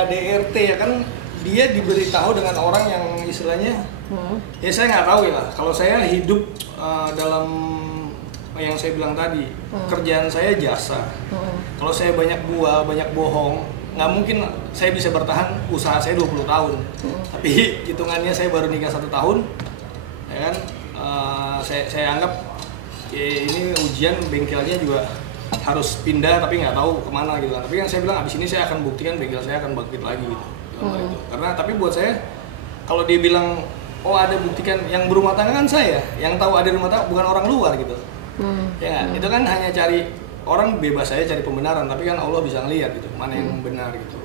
KDRT ya kan, dia diberitahu dengan orang yang istilahnya ya saya nggak tahu ya. Kalau saya hidup dalam yang saya bilang tadi, kerjaan saya jasa. Kalau saya banyak bual, banyak bohong, nggak mungkin saya bisa bertahan usaha saya 20 tahun. Tapi hitungannya saya baru nikah 1 tahun, ya kan? Saya anggap ya ini ujian, bengkelnya juga harus pindah tapi nggak tahu kemana gitu kan. Tapi yang saya bilang abis ini saya akan buktikan bengkel saya akan bangkit lagi gitu. Itu. Karena tapi buat saya kalau dia bilang oh ada buktikan, yang berumah tangga kan saya, yang tahu ada rumah tangga bukan orang luar gitu. Ya itu kan hanya cari orang, bebas saya cari pembenaran, tapi kan Allah bisa ngelihat gitu mana yang benar gitu.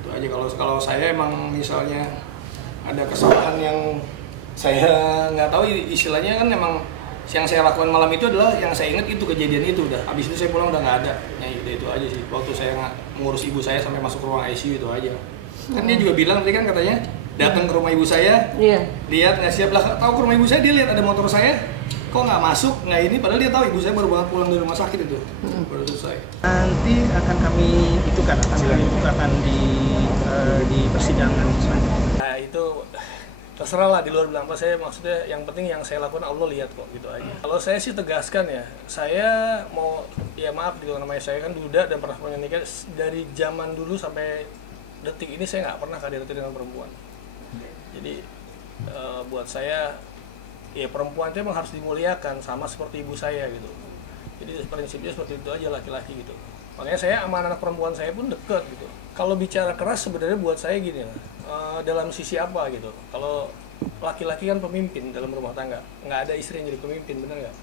Itu aja. Kalau saya emang misalnya ada kesalahan yang saya nggak tahu istilahnya kan, emang yang saya lakukan malam itu adalah yang saya ingat itu kejadian itu udah. Abis itu saya pulang udah nggak ada. Ya itu aja sih. Waktu saya ngurus ibu saya sampai masuk ke ruang ICU itu aja. Kan dia juga bilang tadi kan katanya datang ke rumah ibu saya, lihat nggak siap lah. Tahu ke rumah ibu saya, dia lihat ada motor saya, kok nggak masuk, nggak ini. Padahal dia tahu ibu saya baru banget pulang dari rumah sakit itu, baru selesai. Nanti akan kami bukakan di persidangan selanjutnya. Nah itu terserah lah di luar bilang apa, saya maksudnya yang penting yang saya lakukan Allah lihat kok gitu aja. Kalau saya sih tegaskan ya, saya mau ya maaf gitu, namanya saya kan duda dan pernah punya nikah, dari zaman dulu sampai detik ini saya nggak pernah KDRT dengan perempuan. Jadi buat saya ya perempuan itu emang harus dimuliakan sama seperti ibu saya gitu. Jadi prinsipnya seperti itu aja laki-laki gitu. Makanya saya sama anak perempuan saya pun deket gitu. Kalau bicara keras sebenarnya buat saya gini lah, dalam sisi apa gitu. Kalau laki-laki kan pemimpin dalam rumah tangga, nggak ada istri yang jadi pemimpin, benar nggak?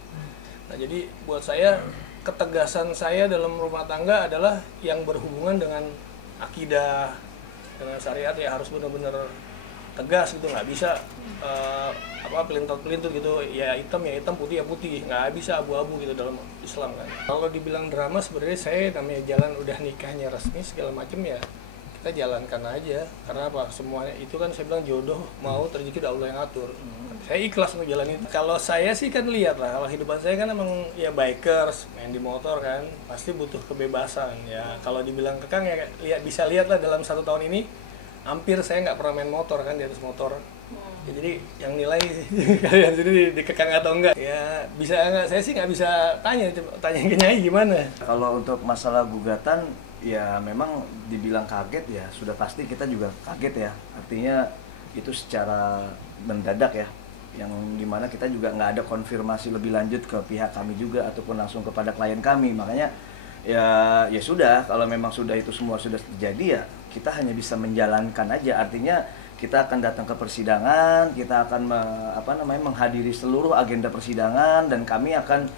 Nah jadi buat saya ketegasan saya dalam rumah tangga adalah yang berhubungan dengan akidah, dengan syariat ya harus benar-benar tegas gitu, nggak bisa pelintot-pelintot gitu, ya hitam, putih ya putih, nggak bisa abu-abu gitu dalam Islam kan. Kalau dibilang drama sebenarnya saya namanya jalan udah nikahnya resmi segala macam ya kita jalankan aja, karena apa, semuanya itu kan saya bilang jodoh mau rezeki udah Allah yang atur. Saya ikhlas untuk jalan itu. Kalau saya sih kan lihat lah, kalau hidupan saya kan emang ya bikers, main di motor kan, pasti butuh kebebasan ya. Kalau dibilang kekang ya bisa lihat lah dalam 1 tahun ini hampir saya nggak pernah main motor kan, di atas motor. Ya, jadi yang nilai kalian sendiri dikekang atau enggak ya bisa nggak, saya sih nggak bisa tanya ke Nyai gimana. Kalau untuk masalah gugatan ya memang dibilang kaget ya sudah pasti kita juga kaget ya, artinya itu secara mendadak ya, yang dimana kita juga nggak ada konfirmasi lebih lanjut ke pihak kami juga ataupun langsung kepada klien kami. Makanya ya sudah, kalau memang sudah itu semua sudah terjadi ya kita hanya bisa menjalankan aja. Artinya kita akan datang ke persidangan, kita akan menghadiri seluruh agenda persidangan, dan kami akan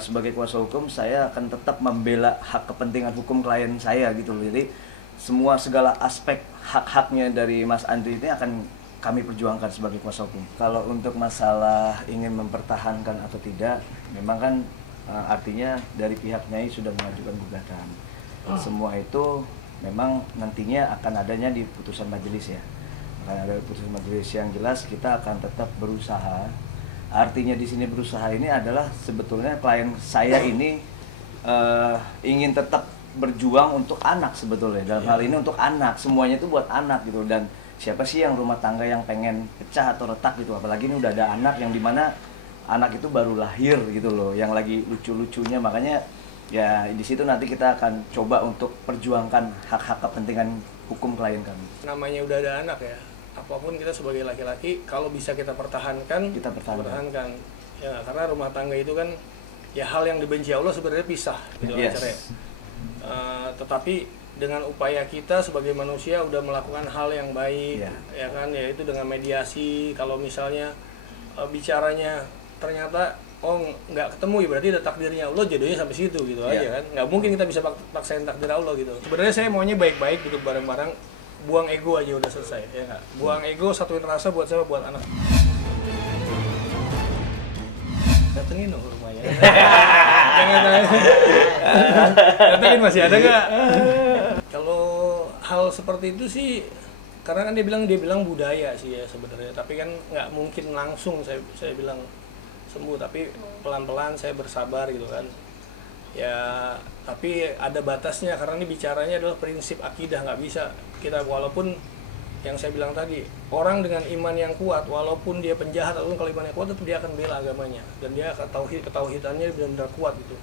sebagai kuasa hukum saya akan tetap membela hak kepentingan hukum klien saya gitu loh. Jadi segala aspek hak-haknya dari Mas Andri ini akan kami perjuangkan sebagai kuasa hukum. Kalau untuk masalah ingin mempertahankan atau tidak, memang kan artinya dari pihak Nyai sudah mengajukan gugatan. Semua itu memang nantinya akan adanya di putusan majelis ya. Akan ada putusan majelis yang jelas, kita akan tetap berusaha. Artinya di sini berusaha ini adalah sebetulnya klien saya ini ingin tetap berjuang untuk anak sebetulnya. Dalam hal ini untuk anak, semuanya itu buat anak gitu. Dan siapa sih yang rumah tangga yang pengen pecah atau retak gitu, apalagi ini udah ada anak yang dimana anak itu baru lahir gitu loh, yang lagi lucu-lucunya. Makanya ya di situ nanti kita akan coba untuk perjuangkan hak-hak kepentingan hukum klien kami. Namanya udah ada anak ya, apapun kita sebagai laki-laki kalau bisa kita pertahankan, kita pertahankan. Ya karena rumah tangga itu kan ya hal yang dibenci Allah sebenarnya pisah gitu caranya. Tetapi dengan upaya kita sebagai manusia udah melakukan hal yang baik, ya kan, yaitu dengan mediasi. Kalau misalnya bicaranya ternyata nggak ketemu ya berarti udah takdirnya Allah, jodohnya sampai situ gitu aja kan. Nggak mungkin kita bisa paksain takdir Allah gitu. Sebenarnya saya maunya baik-baik gitu, bareng-bareng, buang ego aja udah selesai ya nggak. Buang ego, satuin rasa buat saya, buat anak. Datengin dong rumahnya. Jangan datengin, masih ada nggak? Kalau hal seperti itu sih, karena kan dia bilang budaya sih ya sebenarnya, tapi kan nggak mungkin langsung saya bilang sembuh, tapi pelan-pelan saya bersabar gitu kan. Ya tapi ada batasnya, karena ini bicaranya adalah prinsip akidah, nggak bisa kita, walaupun yang saya bilang tadi, orang dengan iman yang kuat, walaupun dia penjahat ataupun kalau iman yang kuat, tetap dia akan bela agamanya dan dia akan ketauhidannya benar-benar kuat gitu.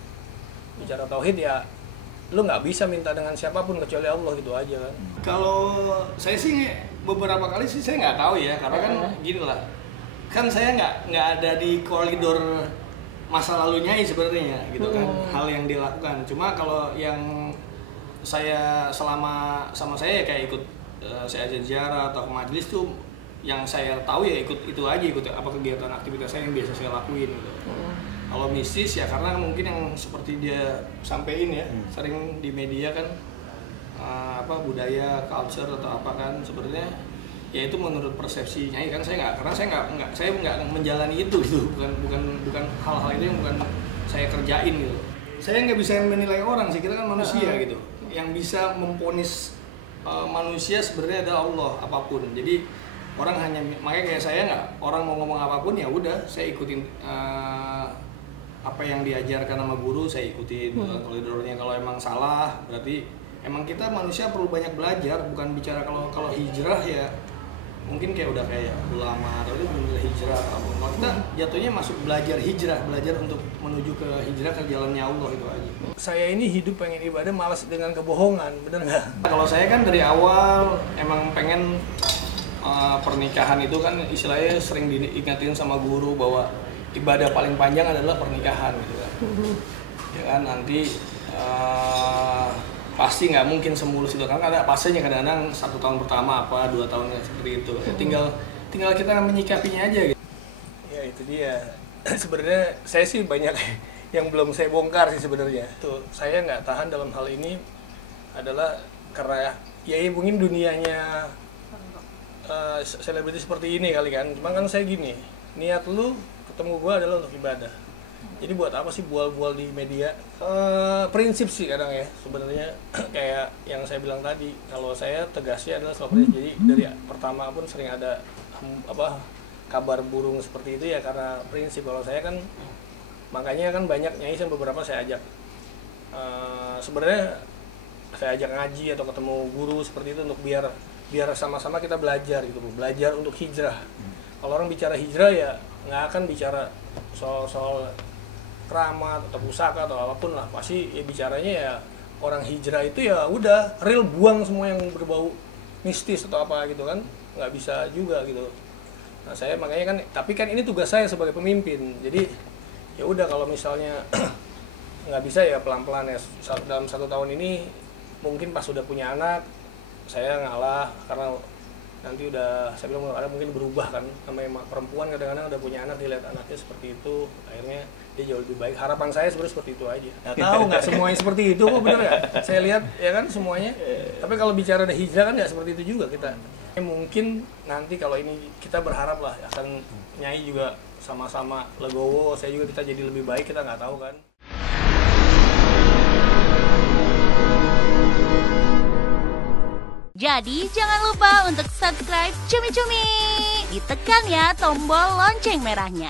Bicara tauhid ya lu nggak bisa minta dengan siapapun kecuali Allah, gitu aja kan. Kalau saya sih beberapa kali sih saya nggak tahu ya, karena kan gini lah, kan saya nggak ada di koridor masa lalunya sebenarnya gitu kan, hal yang dilakukan. Cuma kalau yang saya selama sama saya ya kayak ikut saya aja ziarah atau ke majelis tuh, yang saya tahu ya ikut itu aja, ikut apa kegiatan aktivitas saya yang biasa saya lakuin gitu. Kalau mistis ya karena mungkin yang seperti dia sampein ya, sering di media kan apa budaya, culture atau apa kan, sebenarnya ya itu menurut persepsi Nyai kan. Saya nggak menjalani itu gitu, bukan hal-hal itu yang bukan saya kerjain gitu. Saya nggak bisa menilai orang sih, kita kan manusia gitu. Yang bisa memponis manusia sebenarnya adalah Allah apapun. Jadi orang hanya, makanya kayak saya nggak, orang mau ngomong apapun ya udah saya ikutin apa yang diajarkan sama guru, saya ikutin koridornya. Kalau emang salah berarti emang kita manusia perlu banyak belajar, bukan bicara kalau hijrah ya mungkin kayak udah kayak ulama atau itu benar hijrah apapun. Kalau kita jatuhnya masuk belajar hijrah, belajar untuk menuju ke hijrah ke jalannya Allah, itu aja. Saya ini hidup pengen ibadah, malas dengan kebohongan, bener nggak? Kalau saya kan dari awal emang pengen pernikahan itu kan istilahnya sering diingatin sama guru bahwa ibadah paling panjang adalah pernikahan gitu kan. Ya kan nanti pasti nggak mungkin semulus itu kan, ada fasenya kadang-kadang 1 tahun pertama apa 2 tahun seperti itu. Tinggal kita menyikapinya aja gitu. Ya itu dia. Sebenarnya saya sih banyak yang belum saya bongkar sih sebenarnya. Tuh saya nggak tahan dalam hal ini adalah karena ya mungkin dunianya selebriti seperti ini kali kan. Cuma kan saya gini, niat lu ketemu gua adalah untuk ibadah. Jadi buat apa sih bual-bual di media? Prinsip sih kadang ya sebenarnya kayak yang saya bilang tadi. Kalau saya tegasnya adalah soal prinsip. Jadi dari pertama pun sering ada kabar burung seperti itu ya karena prinsip. Kalau saya kan makanya kan banyak nyai yang beberapa saya ajak. Sebenarnya saya ajak ngaji atau ketemu guru seperti itu untuk biar sama-sama kita belajar gitu, belajar untuk hijrah. Kalau orang bicara hijrah ya nggak akan bicara soal keramat atau pusaka atau apapun lah, pasti ya bicaranya ya orang hijrah itu ya udah real, buang semua yang berbau mistis atau apa gitu kan, nggak bisa juga gitu. Nah saya makanya kan, tapi kan ini tugas saya sebagai pemimpin, jadi ya udah kalau misalnya nggak bisa ya pelan-pelan ya. Dalam 1 tahun ini mungkin pas udah punya anak saya ngalah karena nanti udah saya bilang ada mungkin berubah kan, namanya perempuan kadang-kadang udah punya anak, dilihat anaknya seperti itu akhirnya dia jauh lebih baik. Harapan saya sebenarnya seperti itu aja. Nggak tahu nggak semuanya seperti itu kok, bener ya saya lihat ya kan semuanya. Tapi kalau bicara ada hijrah kan nggak seperti itu juga kita. Mungkin nanti kalau ini kita berharap lah akan Nyai juga sama-sama legowo, saya juga kita jadi lebih baik, kita nggak tahu kan. Jadi jangan lupa untuk subscribe Cumi Cumi. Ditekan ya tombol lonceng merahnya.